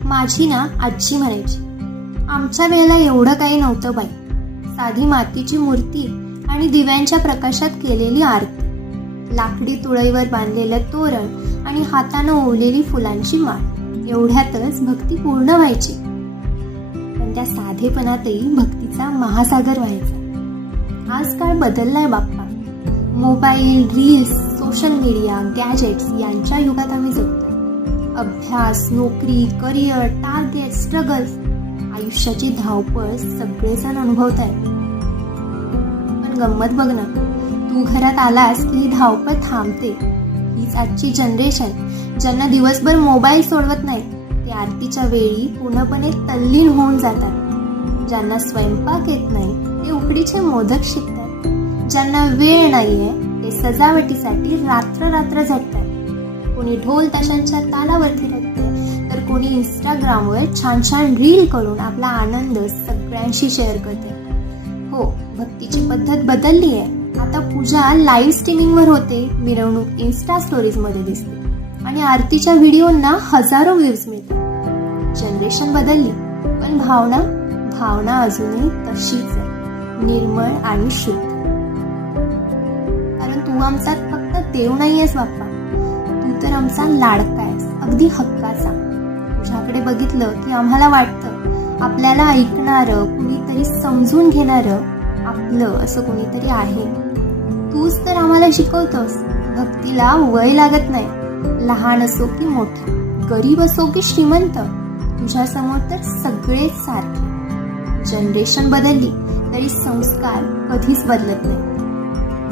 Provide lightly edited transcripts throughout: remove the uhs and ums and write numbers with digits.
माझी ना आजी म्हणायची, आमच्या वेळेला एवढं काही नव्हतं बाई. साधी मातीची मूर्ती आणि दिव्यांच्या प्रकाशात केलेली आरती, लाकडी तुळईवर बांधलेलं तोरण आणि हातानं ओवलेली फुलांची माळ, एवढ्यातच भक्ती पूर्ण व्हायची. पण त्या साधेपणातही भक्तीचा महासागर व्हायचा. आज काळ बदललाय Bappa. Mobile, reels, social media, gadgets यांच्या युगात आम्ही जगतो. अभ्यास, नोकरी, करिअर, टार्गेट, स्ट्रगल्स, आयुष्याची धावपळ सगळेजण अनुभवत आहेत. पण गंमत बघ ना, तू घरात आलास की ही धावपळ थांबते. हीच आजची जनरेशन, ज्यांना दिवसभर मोबाईल सोडवत नाही ते आरतीच्या वेळी पूर्णपणे तल्लीन होऊन जातात. ज्यांना स्वयंपाक येत नाही ते उकडीचे मोदक शिकतात. ज्यांना वेळ नाहीये ते सजावटीसाठी रात्र झटतात. कोणी ढोल ताशांच्या तालावरती रडते, तर कोणी इंस्टाग्रामवर छान छान रील करून आपला आनंद सगळ्यांशी शेअर करते. हो, भक्तीची पद्धत बदलली आहे. आता पूजा लाईव्ह स्ट्रीमिंगवर होते, मिरवणूक इन्स्टा स्टोरीजमध्ये दिसते आणि आरतीच्या व्हिडिओंना हजारो व्ह्यूज मिळतात. जनरेशन बदलली, पण भावना अजूनही तशीच आहे, निर्मळ आणि शुद्ध. कारण तू आमचा फक्त देव नाहीयेस बाप्पा, तू तर आमचा लाडका आहेस, अगदी हक्काचा. तुझ्याकडे बघितलं की आम्हाला वाटतं आपल्याला ऐकणारं, कुणीतरी समजून घेणारं आपलं असं कुणीतरी आहे. तूच तर आम्हाला शिकवतोस, भक्तीला वय लागत नाही. लहान असो की मोठा, गरीब असो की श्रीमंत, तुझ्या समोर तर सगळेच सारखे. जनरेशन बदलली तरी संस्कार कधीच बदलत नाही.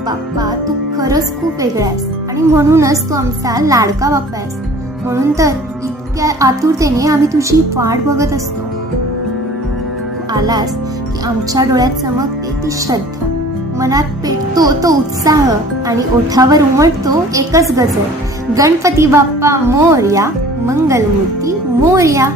बाप्पा, तू खरंच खूप वेगळा आहेस आणि म्हणूनच तू आमचा लाडका बाप्पा आहेस. म्हणून तर इतक्या आतुरतेने आम्ही तुझी वाट बघत असतो. तू आलास की आमच्या डोळ्यात चमकते ती श्रद्धा, मनात पेटतो तो उत्साह आणि ओठावर उमटतो एकच गजर, गणपती बाप्पा मोरया, मंगलमूर्ती मोरया.